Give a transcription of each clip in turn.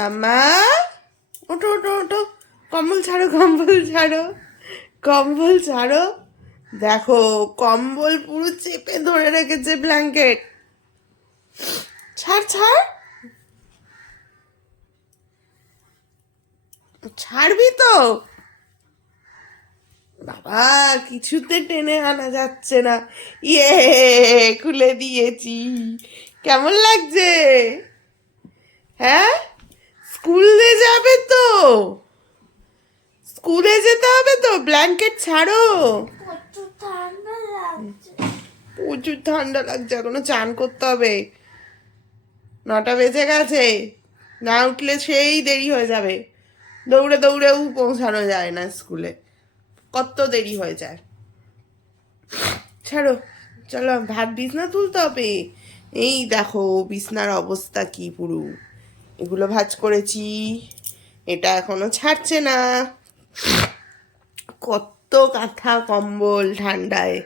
মাম্মা ওঠো ওঠো ওঠো। কম্বল ছাড়ো কম্বল ছাড়ো। কম্বল ছাড়ো। দেখো, কম্বল পুরো চেপে ধরে রেখেছে ব্ল্যাঙ্কেট ছাড় ছাড়। ছাড়বি তো। বাবা, কিছুতে টেনে আনা যাচ্ছে না। ইয়ে খুলে দিয়েছি। কেমন লাগছে? হ্যাঁ? স্কুলে যাবে তো। স্কুলে যেতে হবে তো ব্ল্যাঙ্কেট ছাড়ো। প্রচুর ঠান্ডা লাগছে। এখনও চান করতে হবে। নটা বেজে গেছে না উঠলে সেই দেরি হয়ে যাবে। দৌড়ে দৌড়েও পৌঁছানো যায় না স্কুলে কত দেরি হয়ে যায়। ছাড়ো চলো ভাত বিছনা তুলতে হবে। এই দেখো বিছনার অবস্থা কি পুরো। এগুলো ভাজ করেছি। এটা এখনও ছাড়ছে না। কত কাঁথা কম্বল ঠান্ডায়।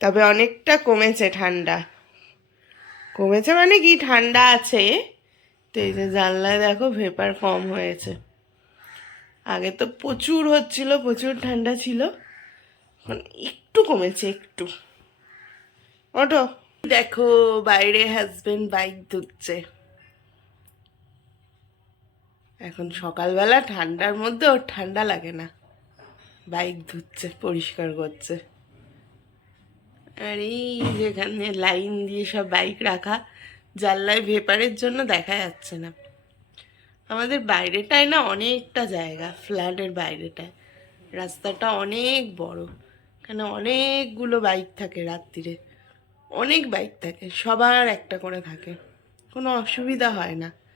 তবে অনেকটা কমেছে ঠান্ডা। কমেছে মানে কি? ঠান্ডা আছে। তো এই যে জানলায় দেখো ভেপার কম হয়েছে। আগে তো প্রচুর হচ্ছিল, প্রচুর ঠান্ডা ছিল। এখন একটু কমেছে, একটু। ওঠো। দেখো, বাইরে হাজবেন্ড বাইক ধুচ্ছে। এখন সকালবেলা ঠান্ডার মধ্যে ওর ঠান্ডা লাগে না। বাইক ধুচ্ছে, পরিষ্কার করছে। আর এই যেখানে লাইন দিয়ে সব বাইক রাখা, জানলায় ভেপারের জন্য দেখা যাচ্ছে না। আমাদের বাইরেটায় না অনেকটা জায়গা, ফ্ল্যাটের বাইরেটায়। রাস্তাটা অনেক বড়, এখানে অনেকগুলো বাইক থাকে রাত্রিরে। অনেক বাইক থাকে, সবার একটা করে থাকে। কোনো অসুবিধা হয় না।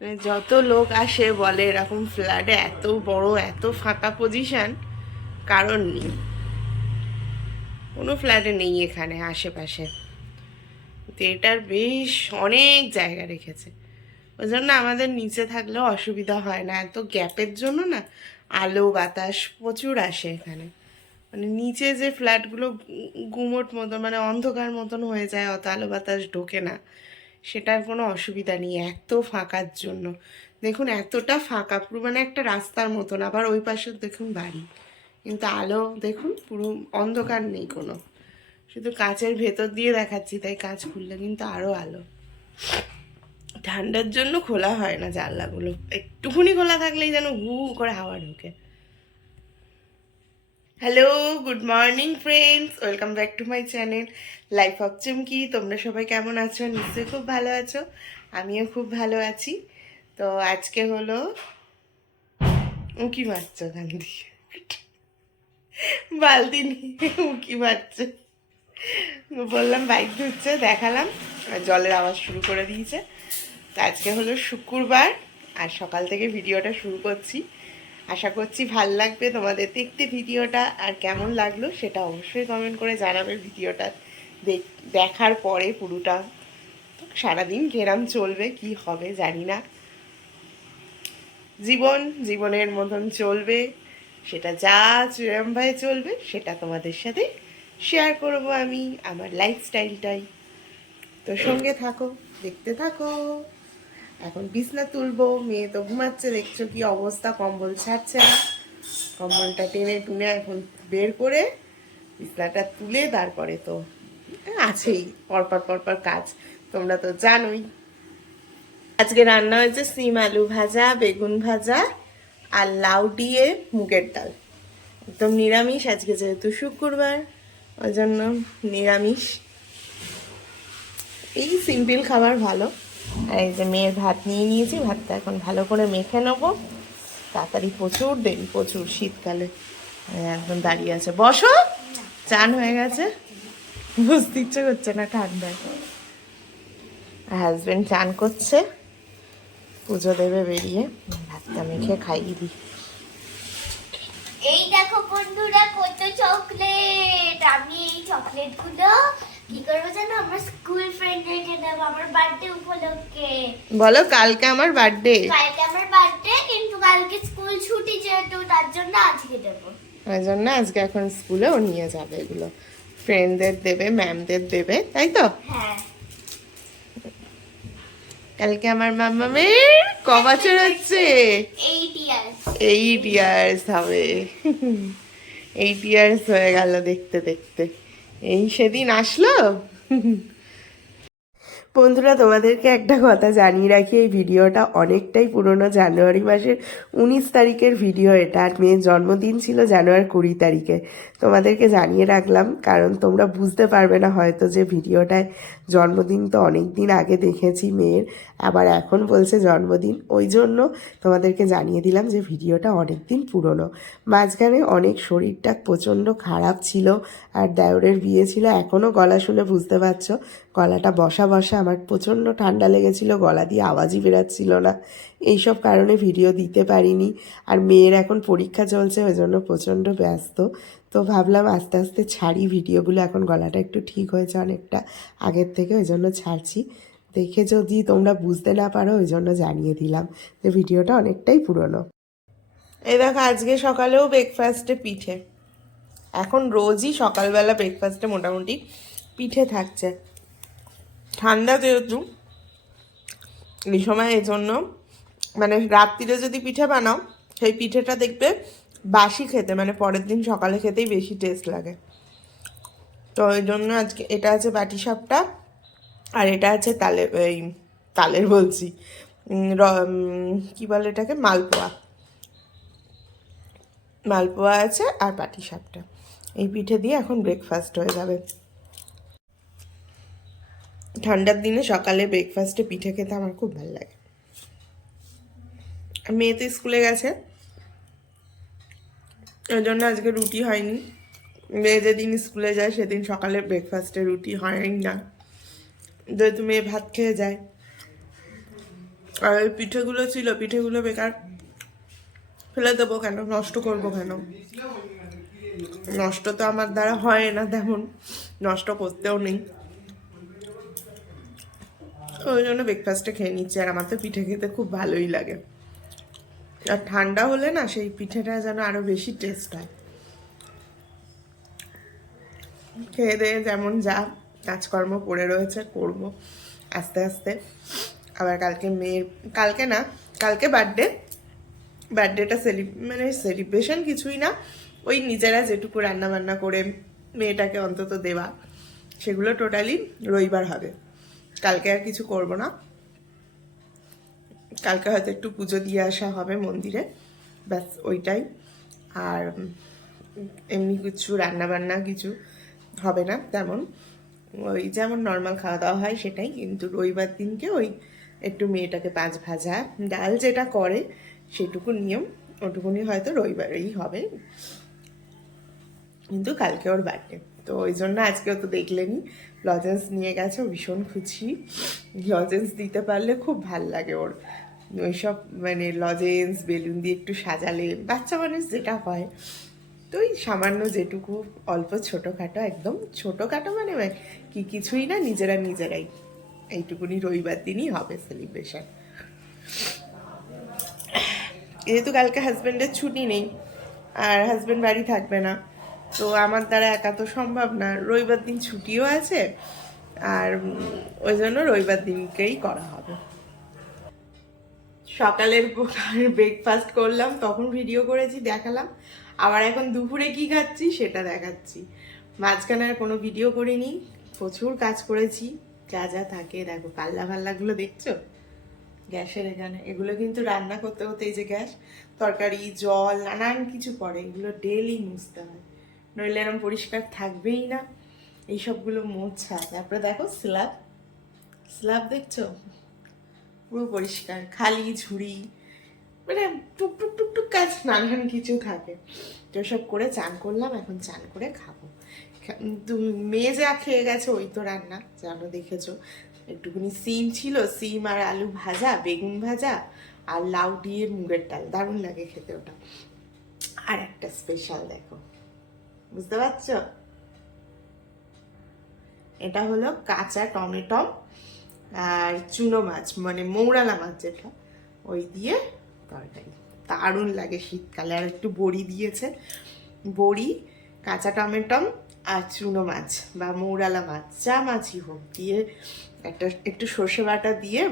যত লোক আসে বলে এরকম ফ্ল্যাটে এত বড়, এত ফাঁকা পজিশন কারণ নেই। কোনো ফ্ল্যাটে নেই এখানে, আশেপাশে। তো এটার বেশ অনেক জায়গা রেখেছে। ওই জন্য আমাদের নিচে থাকলেও অসুবিধা হয় না। এত গ্যাপের জন্য না আলো, বাতাস প্রচুর আসে এখানে। মানে নিচে যে ফ্ল্যাটগুলো গুমোট মতন মানে অন্ধকার মতন হয়ে যায়, অত আলো বাতাস ঢোকে না। সেটার কোনো অসুবিধা নেই, এত ফাঁকার জন্য। দেখুন, এতটা ফাঁকা, পুরো মানে একটা রাস্তার মতন, আবার ওই পাশে দেখুন বাড়ি। কিন্তু আলো, দেখুন, পুরো অন্ধকার নেই কোনো। শুধু কাঁচের ভেতর দিয়ে দেখাচ্ছি, তাই কাঁচ খুললে কিন্তু আরও আলো। ঠান্ডার জন্য খোলা হয় না জানলাগুলো। একটুখানি খোলা থাকলেই যেন হু করে হাওয়া ঢোকে। Hello good morning friends welcome back to my channel life of Chumki তোমরা সবাই কেমন আছো? নিশ্চয়ই খুব ভালো আছো। আমিও খুব ভালো আছি। তো আজকে হলো উঁকি মারছো ওখান দিয়ে বালতি নিয়ে উঁকি মারছে। বললাম বাইক ধুচ্ছে দেখালাম। জলের আওয়াজ শুরু করে দিয়েছে। তো আজকে হলো শুক্রবার, আর সকাল থেকে ভিডিওটা শুরু করছি। আশা করছি ভালো লাগবে তোমাদের দেখতে ভিডিওটা, আর কেমন লাগল সেটা অবশ্যই কমেন্ট করে জানাবে ভিডিওটা দেখ- দেখার পরে পুরোটা। সারাদিন কেরাম চলবে, কি হবে জানি না। জীবন জীবনের মতন চলবে, সেটা যা চূড়ামভাবে চলবে, সেটা তোমাদের সাথে শেয়ার করব আমি, আমার লাইফস্টাইলটাই তো সঙ্গে থাকো, দেখতে থাকো। এখন বিছনা তুলবো, মেয়ে তো ঘুমাচ্ছে, দেখছ কি অবস্থা, কম্বল ছাড়ছে না। কম্বলটা টেনে টুনে এখন বের করে বিছনাটা তুলে তারপরে তো আছেই, পরপর পরপর কাজ। তোমরা তো জানোই। আজকে রান্না হয়েছে সিম আলু ভাজা, বেগুন ভাজা আর লাউ দিয়ে মুগের ডাল। একদম নিরামিষ আজকে যেহেতু শুক্রবার, ওই জন্য নিরামিষ। এই সিম্পল খাবার ভালো। এই যে মেয়ের ভাত নিয়ে নিয়েছি, ভাতটা এখন ভালো করে মেখে নেব। তাড়াতাড়ি প্রচুর দেরি, প্রচুর শীতকালে। একদম দাঁড়িয়ে আছে। বসো, চান হয়ে গেছে। বুঝতে ইচ্ছে করছে না ঠান্ডায়। হাজবেন্ড চান করছে। পুজো দেবে বেরিয়ে। ভাতটা মেখে খাইয়ে দিই। এই দেখো বন্ধুরা, কত চকলেট আমি এই চকলেটগুলো কি করব জানো? আমার স্কুল ফ্রেন্ডদেরকে দেবো আমার বার্থডে উপলক্ষে। বলো কালকে আমার বার্থডে কালকে আমার বার্থডে কিন্তু কালকে স্কুল ছুটি যেহেতু তার জন্য আজকে দেবো। ওই জন্য আজকে এখন স্কুলে ও নিয়ে যাবে এগুলো। ফ্রেন্ডদের দেবে ম্যামদের দেবে তাই তো? হ্যাঁ। কালকে আমার মাম্মামের ক বছর হচ্ছে? এইট ইয়ার্স হবে। এইট ইয়ার্স হয়ে গেল দেখতে দেখতে। এই সেদিন আসলো? বন্ধুরা, তোমাদেরকে একটা কথা জানিয়ে রাখি, এই ভিডিওটা অনেকটাই পুরনো জানুয়ারি মাসের উনিশ তারিখের ভিডিও এটা। আর মেয়ের জন্মদিন ছিল জানুয়ারি কুড়ি তারিখে। তোমাদেরকে জানিয়ে রাখলাম, কারণ তোমরা বুঝতে পারবে না হয়তো যে ভিডিওটায় জন্মদিন তো অনেক দিন আগে দেখেছি মেয়ের, আবার এখন বলছে জন্মদিন। ওই জন্য তোমাদেরকে জানিয়ে দিলাম যে ভিডিওটা অনেক দিন পুরনো। মাঝখানে অনেক শরীরটা প্রচণ্ড খারাপ ছিল, আর দেওরের বিয়ে ছিল এখনও গলা শুনে বুঝতে পারছ। গলাটা বসা বসা আমার প্রচণ্ড ঠান্ডা লেগেছিল, গলা দিয়ে আওয়াজই বেরাচ্ছিল না। এইসব কারণে ভিডিও দিতে পারিনি। আর মেয়ের এখন পরীক্ষা চলছে, ওই জন্য প্রচণ্ড ব্যস্ত। তো ভাবলাম আস্তে আস্তে ছাড়ি ভিডিওগুলো এখন গলাটা একটু ঠিক হয়েছে অনেকটা আগের থেকে, ওই জন্য ছাড়ছি। দেখে যদি তোমরা বুঝতে না পারো, ওই জন্য জানিয়ে দিলাম যে ভিডিওটা অনেকটাই পুরনো। এই দেখো, আজকে সকালেও ব্রেকফাস্টে পিঠে। এখন রোজই সকালবেলা ব্রেকফাস্টে মোটামুটি পিঠে থাকছে। ঠান্ডা যেহেতু, এই সময় এই জন্য মানে রাত্রিরে যদি পিঠে বানাও, সেই পিঠেটা দেখবে বাসি খেতে মানে পরের দিন সকালে খেতেই বেশি টেস্ট লাগে। তো ওই জন্য আজকে এটা আছে বাটি সাপটা, আর এটা আছে তালে, এই তালের বলছি কি বলে এটাকে? মালপোয়া। মালপোয়া আছে আর পাটি সাপটা। এই পিঠে দিয়ে এখন ব্রেকফাস্ট হয়ে যাবে। ঠান্ডার দিনে সকালে ব্রেকফাস্টে পিঠে খেতে আমার খুব ভালো লাগে। মেয়ে তো স্কুলে গেছে। ওই জন্য আজকে রুটি হয়নি। মেয়ে যেদিন স্কুলে যায়, সেদিন সকালে ব্রেকফাস্টে রুটি হয়ই না। যেহেতু মেয়ে ভাত খেয়ে যায় আর ওই পিঠেগুলো ছিল, পিঠেগুলো বেকার। ফেলে দেবো কেন? নষ্ট করব কেন? নষ্ট তো আমার দ্বারা হয় না তেমন। নষ্ট করতেও নেই। ওই জন্য ব্রেকফাস্টে খেয়ে নিচ্ছি। আর আমার তো পিঠে খেতে খুব ভালোই লাগে। আর ঠান্ডা হলে না সেই পিঠেটা যেন আরও বেশি টেস্ট হয়। খেয়ে দেয়ে যেমন যা, কাজকর্ম পড়ে রয়েছে, করব আস্তে আস্তে। আবার কালকে মেয়ের, কালকে না, কালকে বার্থডে বার্থডেটা সেলি মানে সেলিব্রেশন কিছুই না। ওই নিজেরা যেটুকু রান্না বান্না করে মেয়েটাকে অন্তত দেওয়া, সেগুলো টোটালি রবিবার হবে। কালকে আর কিছু করব না। কালকে হয়তো একটু পুজো দিয়ে আসা হবে মন্দিরে। ব্যাস, ওইটাই। আর এমনি কিছু রান্না বান্না কিছু হবে না তেমন। ওই যেমন নর্মাল খাওয়া দাওয়া হয় সেটাই, কিন্তু রবিবার দিনকে ওই একটু মেয়েটাকে পাঁচ ভাজা ডাল যেটা করে সেটুকু নিয়ম, ওটুকুনি হয়তো রবিবারেই হবে। কিন্তু কালকে ওর বার্থডে তো ওই জন্য আজকেও তো দেখলেনি। লজেন্স নিয়ে গেছে ভীষণ খুশি। লজেন্স দিতে পারলে খুব ভালো লাগে ওর। ওইসব মানে লজেন্স, বেলুন দিয়ে একটু সাজালে, বাচ্চা মানুষ যেটা হয়। তো ওই সামান্য যেটুকু, অল্প ছোটোখাটো, একদম ছোটোখাটো মানে কি কিছুই না, নিজেরা নিজেরাই। এইটুকুনি রবিবার দিনই হবে সেলিব্রেশন যেহেতু কালকে হাজব্যান্ডের ছুটি নেই, আর হাজব্যান্ড বাড়ি থাকবে না তো আমার দ্বারা একা তো সম্ভব না। রবিবার দিন ছুটিও আছে আর ওই জন্য রবিবার দিনকেই করা হবে। সকালের ব্রেকফাস্ট করলাম, তখন ভিডিও করেছি, দেখালাম। আবার এখন দুপুরে কি খাচ্ছি সেটা দেখাচ্ছি। মাঝখানে আর কোনো ভিডিও করিনি, প্রচুর কাজ করেছি, যা যা থাকে। দেখো, পাল্লা ফাল্লাগুলো দেখছ? গ্যাসের এখানে। এগুলো কিন্তু রান্না করতে করতে এই যে গ্যাস, তরকারি, জল, নানান কিছু পড়ে। এগুলো ডেলি মুছতে হয়। নইলে এরকম পরিষ্কার থাকবেই না। এই সবগুলো মোছা। তারপরে দেখো স্ল্যাব। স্ল্যাব দেখছ? পুরো পরিষ্কার। খালি, ঝুড়ি। মানে টুক টুক টুক টুক কাজ, নানান কিছু থাকে। তো সব করে চান করলাম, এখন চান করে খাব। মেয়ে যা খেয়ে গেছে, ওই তো রান্না। জানো, দেখেছ? একটুখানি সিম ছিল, সিম আর আলু ভাজা, বেগুন ভাজা আর লাউ দিয়ে মুগের ডাল। দারুণ লাগে খেতে ওটা। আর একটা স্পেশাল দেখো। বুঝতে পারছ? এটা হলো কাঁচা টমেটো আর চুনো মাছ মানে মৌরালা মাছ যেটা, ওই দিয়ে তরকারি। দারুণ লাগে শীতকালে, আর একটু বড়ি দিয়েছে। বড়ি, কাঁচা টমেটো আর চুনো মাছ বা মৌরালা মাছ, যা মাছই হোক, দিয়ে একটা, একটু সর্ষে বাটা দিয়ে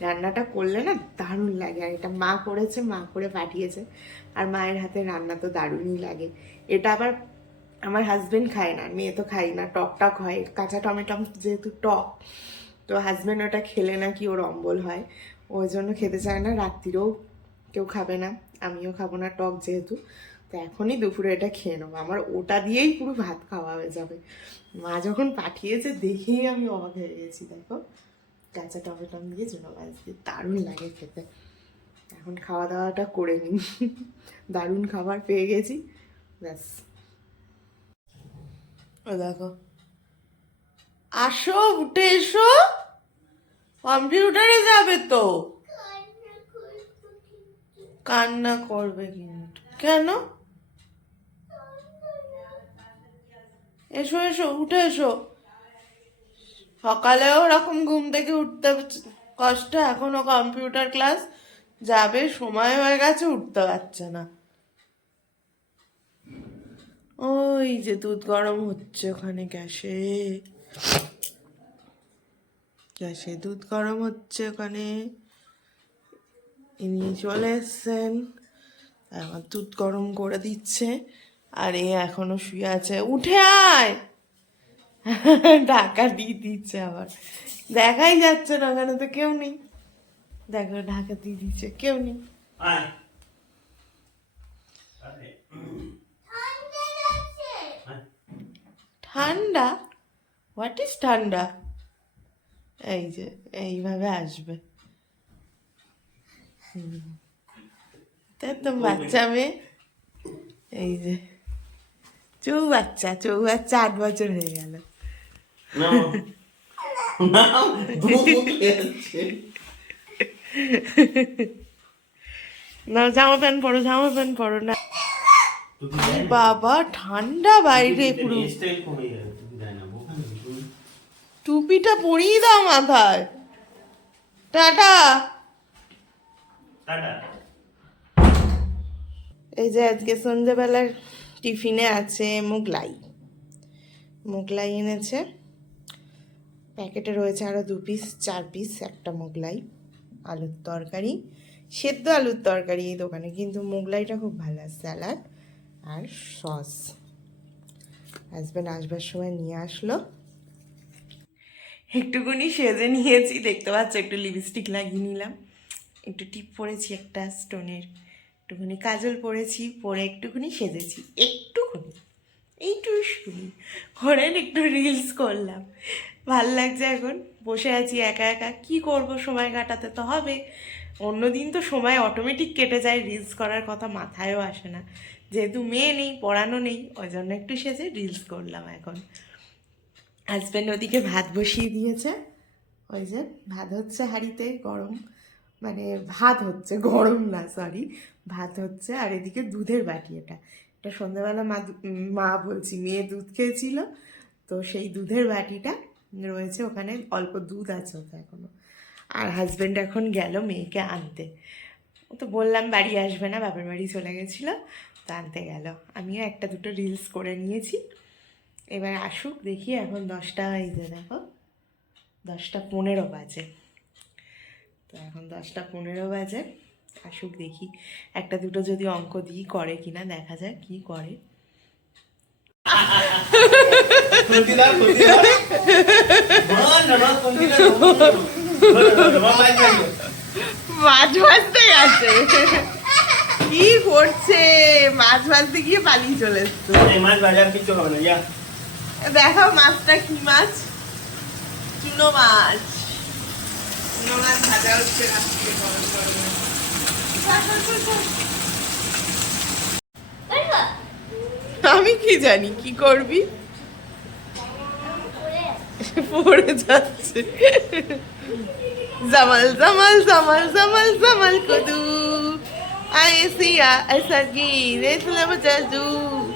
রান্নাটা করলে না দারুণ লাগে। আর এটা মা করেছে, মা করে পাঠিয়েছে। আর মায়ের হাতে রান্না তো দারুণই লাগে। এটা আবার আমার হাজবেন্ড খায় না, মেয়ে তো খাই না, টক টক হয়, কাঁচা টমেটো যেহেতু টক, তো হাজবেন্ড ওটা খেলে নাকি ওর অম্বল হয়, ওই জন্য খেতে চায় না, রাত্রিরেও কেউ খাবে না, আমিও খাব না টক যেহেতু, তো এখনই দুপুরে এটা খেয়ে নেব, আমার ওটা দিয়েই পুরো ভাত খাওয়া হয়ে যাবে, মা যখন পাঠিয়েছে দেখেই আমি অবাক হয়ে গেছি, দেখো, কাঁচা টমেটো দিয়ে জোড়া মাছ দিয়ে দারুণ লাগে খেতে, এখন খাওয়া দাওয়াটা করে নিই, দারুণ খাবার পেয়ে গেছি, ব্যাস। দেখো। আসো, উঠে এসো। কম্পিউটারে যাবে তো। কান্না করবে কিন্তু। কেন? এসো এসো, উঠে এসো। সকালেও ওরকম ঘুম থেকে উঠতে কষ্ট, এখনও কম্পিউটার ক্লাস যাবে, সময় হয়ে গেছে, উঠতে পারছে না। ওই যে দুধ গরম হচ্ছে ওখানে গ্যাসে। গ্যাসে দুধ গরম হচ্ছে ওখানে। ইনি চলে এসছেন। আমার দুধ গরম করে দিচ্ছে। আর এ এখনও শুয়ে আছে। উঠে আয়! ঢাকা দিয়ে দিচ্ছে আবার। দেখাই যাচ্ছে না ওখানে তো কেউ নেই। দেখো ঢাকা দিয়ে দিচ্ছে, কেউ নেই আয় আরে, আয়। ঠান্ডা? হোয়াট ইজ ঠান্ডা? এই যে এইভাবে আসবে। তাই তো বাচ্চা মেয়ে। এই যে চৌ বাচ্চা চৌ বাচ্চা আট বছর হয়ে গেল। না জামা প্যান্ট পরো জামা প্যান্ট পরো না। বাবা ঠান্ডা বাইরে পুরো? টুপিটা পরিয়ে দাও মাথায়। টাটা। টাটা। এই যে আজকে সন্ধ্যেবেলার টিফিনে আছে মোগলাই। মোগলাই এনেছে। প্যাকেটে রয়েছে আরও দু পিস চার পিস একটা মোগলাই আলুর তরকারি সেদ্ধ আলুর তরকারি এই দোকানে। কিন্তু মোগলাইটা খুব ভালো স্যালাড। আর সস। হাজব্যান্ড আসবার সময় নিয়ে আসলো। একটুকুনি সেজে নিয়েছি, দেখতে পাচ্ছ একটু লিপস্টিক লাগিয়ে নিলাম। একটু টিপ পরেছি একটা স্টোনের একটুখানি কাজল পরেছি, পরে একটুখানি সেজেছি, একটুখানি এইটু শুনি করে একটু রিলস করলাম। ভালো লাগছে এখন, বসে আছি একা একা। কি করব, সময় কাটাতে তো হবে। অন্যদিন তো সময় অটোমেটিক কেটে যায় রিলস করার কথা মাথায়ও আসে না। যেহেতু মেয়ে নেই, পড়ানো নেই ওই জন্য একটু সেজে রিলস করলাম এখন। হাজব্যান্ড ওদিকে ভাত বসিয়ে দিয়েছে। ওই যে ভাত হচ্ছে হাঁড়িতে গরম মানে ভাত হচ্ছে, গরম না সরি ভাত হচ্ছে, আর এদিকে দুধের বাটি এটা। এটা সন্ধ্যাবেলা মা মা বলছি, মেয়ে দুধ খেয়েছিল, তো সেই দুধের বাটিটা রয়েছে ওখানে, অল্প দুধ আছে ওটা এখনও। আর হাজব্যান্ড এখন গেল মেয়েকে আনতে। ও তো বললাম, বাড়ি আসবে না, বাপের বাড়ি চলে গেছিল। তো আনতে গেল। আমিও একটা দুটো রিলস করে নিয়েছি। এবার আসুক দেখি এখন দশটা হয়েছে দেখো দশটা পনেরো বাজে। তো এখন দশটা পনেরো বাজে। আসুক দেখি একটা দুটো যদি অঙ্ক দিই করে কিনা দেখা যাক কি করে। মাছ ভাজতে গেছে। কি করছে। মাছ ভাজতে গিয়ে পালিয়ে চলে এসছে। মাছ বাজার কিচ্ছু হবে না, যা। দেখো মাছটা কি মাছ। চুনো মাছ। চুনো মাছ ভাজা হচ্ছে রাত্রে গরম গরমে। আমি কি জানি কি করবি? পড়ে যাচ্ছে। জামাল জামাল জামাল জামাল জামাল কদু। Ay, sí, es aquí. Es la Majayu.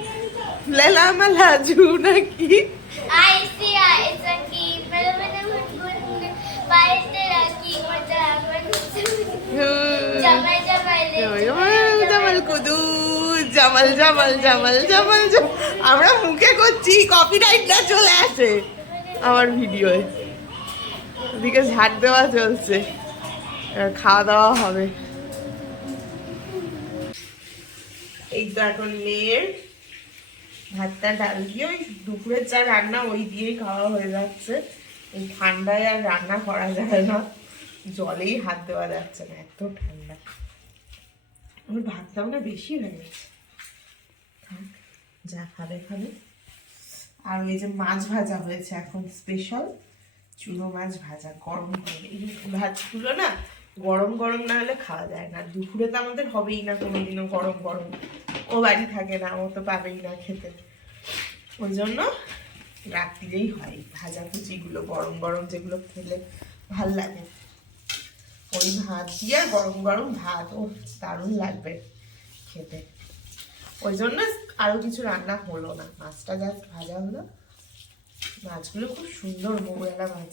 La lama la Jun aquí. Ay, sí, es aquí. I see ya. It's a Parece aquí. Jamal, Jamal. Jamal, Kudu. Jamal Jamal Jamal Jamal আমরা মুখে করছি কপিরাইট না চলে আসে আমার ভিডিওয় ওদিকে ঝাড় দেওয়া চলছে খাওয়া দাওয়া হবে এই তো এখন মেয়ের ভাতটা ডাল দিয়ে ওই দুপুরের যা রান্না ওই দিয়েই খাওয়া হয়ে যাচ্ছে। এই ঠান্ডায় আর রান্না করা যায় না। জলেই হাত দেওয়া যাচ্ছে না, এত ঠান্ডা। আমার ভাতটা মানে বেশি হয়ে গেছে। যা খাবে খাবে। আর ওই যে মাছ ভাজা হয়েছে এখন স্পেশাল চুনো মাছ ভাজা, গরম করে। এই ভাতগুলো না গরম গরম না হলে খাওয়া যায় না। দুপুরে তো আমাদের হবেই না কোনোদিনও গরম গরম। ও বাড়ি থাকে না, ও তো পাবেই না খেতে। ওই জন্য রাত্রিরেই হয় ভাজা ভুজিগুলো, গরম গরম যেগুলো খেলে ভালো লাগে। ওই ভাত দিয়ে গরম গরম ভাত ও দারুণ লাগবে খেতে। ওই জন্য আরও কিছু রান্না হলো না। মাছটা যা ভাজা হলো। মাছগুলো খুব সুন্দর মোগলা মাছ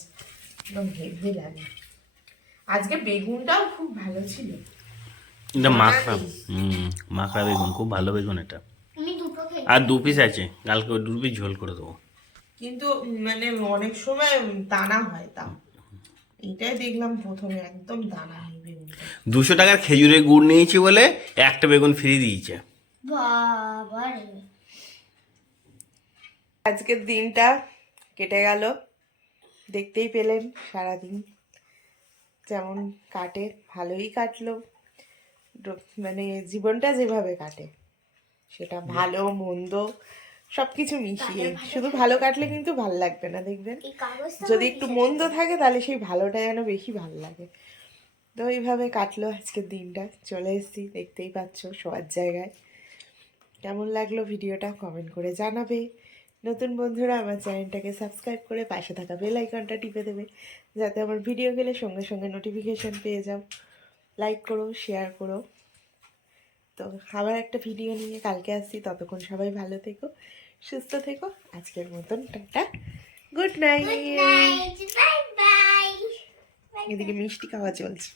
একদম হেভি লাগে। আজকে বেগুনটাও খুব ভালো ছিল। এটা মাখরা হুম মাখরা বেগুন খুব ভালো বেগুন এটা। আমি দুটো খেয়ে আর দু পিস আছে কালকে ওই দু পিস ঝোল করে দেবো। কিন্তু মানে অনেক সময় দানা হয় তা এটাই দেখলাম প্রথমে একদম দানা বেগুনটা। দুশো টাকার খেজুরের গুড় নিয়েছি বলে একটা বেগুন ফ্রি দিয়েছে। আজকের দিনটা কেটে গেল। দেখতেই পেলেন সারাদিন। যেমন কাটে ভালোই কাটলো। মানে জীবনটা যেভাবে কাটে সেটা ভালো মন্দ সব কিছু মিশিয়ে শুধু ভালো কাটলে কিন্তু ভালো লাগবে না দেখবেন? যদি একটু মন্দ থাকে তাহলে সেই ভালোটা যেন বেশি ভালো লাগে। তো এইভাবে কাটলো আজকের দিনটা। চলে এসেছি দেখতেই পাচ্ছ সবার জায়গায়। কেমন লাগল ভিডিওটা কমেন্ট করে জানাবে। নতুন বন্ধুরা আমার চ্যানেলটাকে সাবস্ক্রাইব করে পাশে থাকা বেল আইকনটা টিপে দেবে। যাতে আমার ভিডিও গেলে সঙ্গে সঙ্গে নোটিফিকেশান পেয়ে যাও। লাইক করো শেয়ার করো। তো আবার একটা ভিডিও নিয়ে কালকে আসছি। ততক্ষণ সবাই ভালো থেকো সুস্থ থেকো। আজকের মতন টাটা। গুড নাইট এদিকে মিষ্টি খাওয়া চলছে।